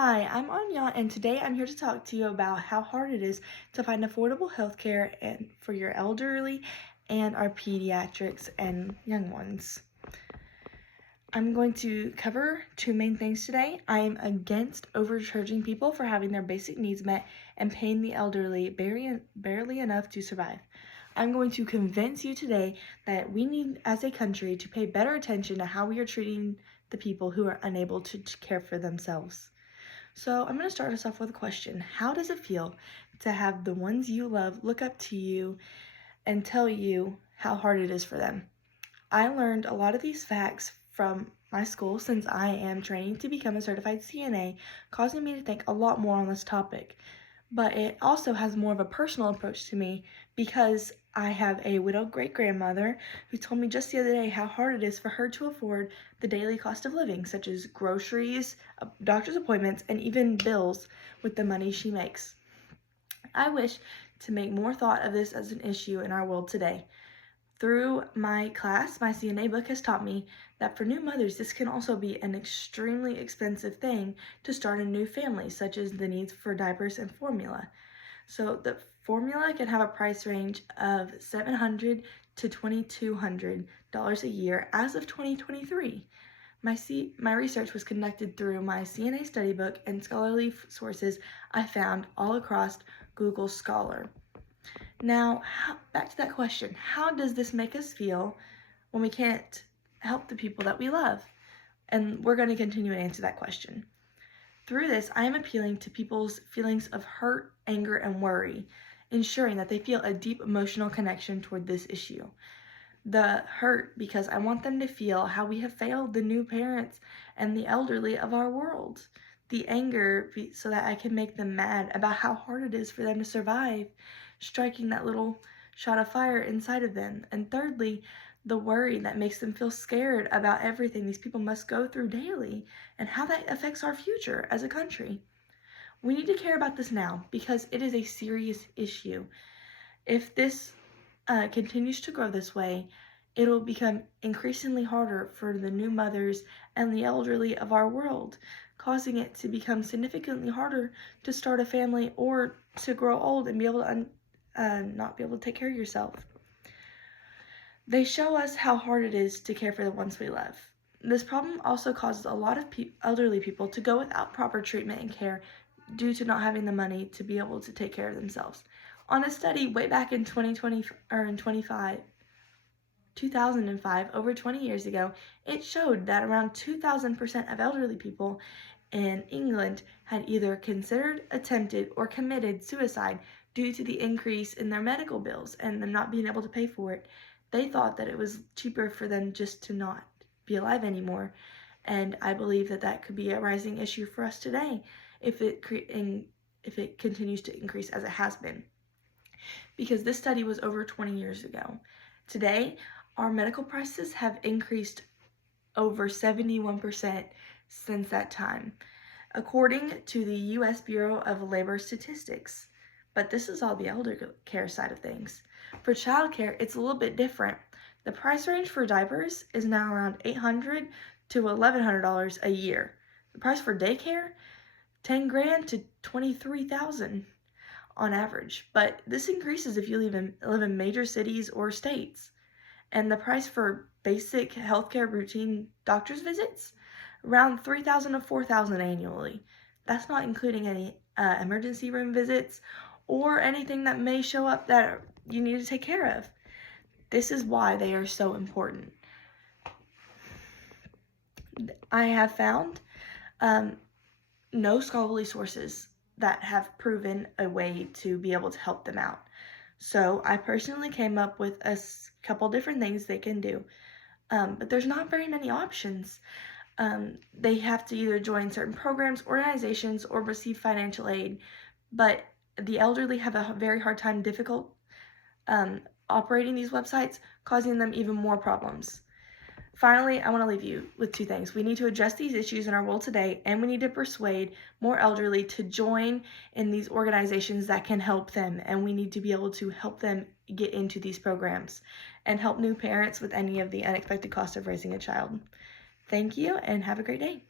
Hi, I'm Anya, and today I'm here to talk to you about how hard it is to find affordable health care and for your elderly and our pediatrics and young ones. I'm going to cover two main things today. I am against overcharging people for having their basic needs met and paying the elderly barely enough to survive. I'm going to convince you today that we need, as a country, to pay better attention to how we are treating the people who are unable to care for themselves. So I'm going to start us off with a question. How does it feel to have the ones you love look up to you and tell you how hard it is for them? I learned a lot of these facts from my school since I am training to become a certified CNA, causing me to think a lot more on this topic. But it also has more of a personal approach to me because I have a widowed great-grandmother who told me just the other day how hard it is for her to afford the daily cost of living, such as groceries, doctor's appointments, and even bills with the money she makes. I wish to make more thought of this as an issue in our world today. Through my class, my CNA book has taught me that for new mothers, this can also be an extremely expensive thing to start a new family, such as the needs for diapers and formula. So the formula can have a price range of $700 to $2,200 a year as of 2023. My research was conducted through my CNA study book and scholarly sources I found all across Google Scholar. Now, back to that question. How does this make us feel when we can't help the people that we love? And we're going to continue to answer that question. Through this, I am appealing to people's feelings of hurt, anger, and worry, ensuring that they feel a deep emotional connection toward this issue. The hurt, because I want them to feel how we have failed the new parents and the elderly of our world. The anger, so that I can make them mad about how hard it is for them to survive, striking that little shot of fire inside of them. And thirdly, the worry that makes them feel scared about everything these people must go through daily and how that affects our future as a country. We need to care about this now because it is a serious issue. If this continues to grow this way, it'll become increasingly harder for the new mothers and the elderly of our world, causing it to become significantly harder to start a family or to grow old and be able to not be able to take care of yourself. They show us how hard it is to care for the ones we love. This problem also causes a lot of elderly people to go without proper treatment and care due to not having the money to be able to take care of themselves. On a study way back in 2005, over 20 years ago, it showed that around 2,000% of elderly people in England had either considered, attempted, or committed suicide due to the increase in their medical bills and them not being able to pay for it. They thought that it was cheaper for them just to not be alive anymore. And I believe that that could be a rising issue for us today if it continues to increase as it has been. Because this study was over 20 years ago. Today, our medical prices have increased over 71% since that time, according to the U.S. Bureau of Labor Statistics. But this is all the elder care side of things. For childcare, it's a little bit different. The price range for diapers is now around $800 to $1,100 a year. The price for daycare, $10,000 to $23,000 on average. But this increases if you live in major cities or states. And the price for basic healthcare routine doctor's visits, around $3,000 to $4,000 annually. That's not including any emergency room visits or anything that may show up that you need to take care of. This is why they are so important. I have found no scholarly sources that have proven a way to be able to help them out. So I personally came up with a couple different things they can do, but there's not very many options. They have to either join certain programs, organizations, or receive financial aid, but the elderly have a very hard time operating these websites, causing them even more problems. Finally, I want to leave you with two things. We need to address these issues in our world today, and we need to persuade more elderly to join in these organizations that can help them, and we need to be able to help them get into these programs and help new parents with any of the unexpected costs of raising a child. Thank you, and have a great day.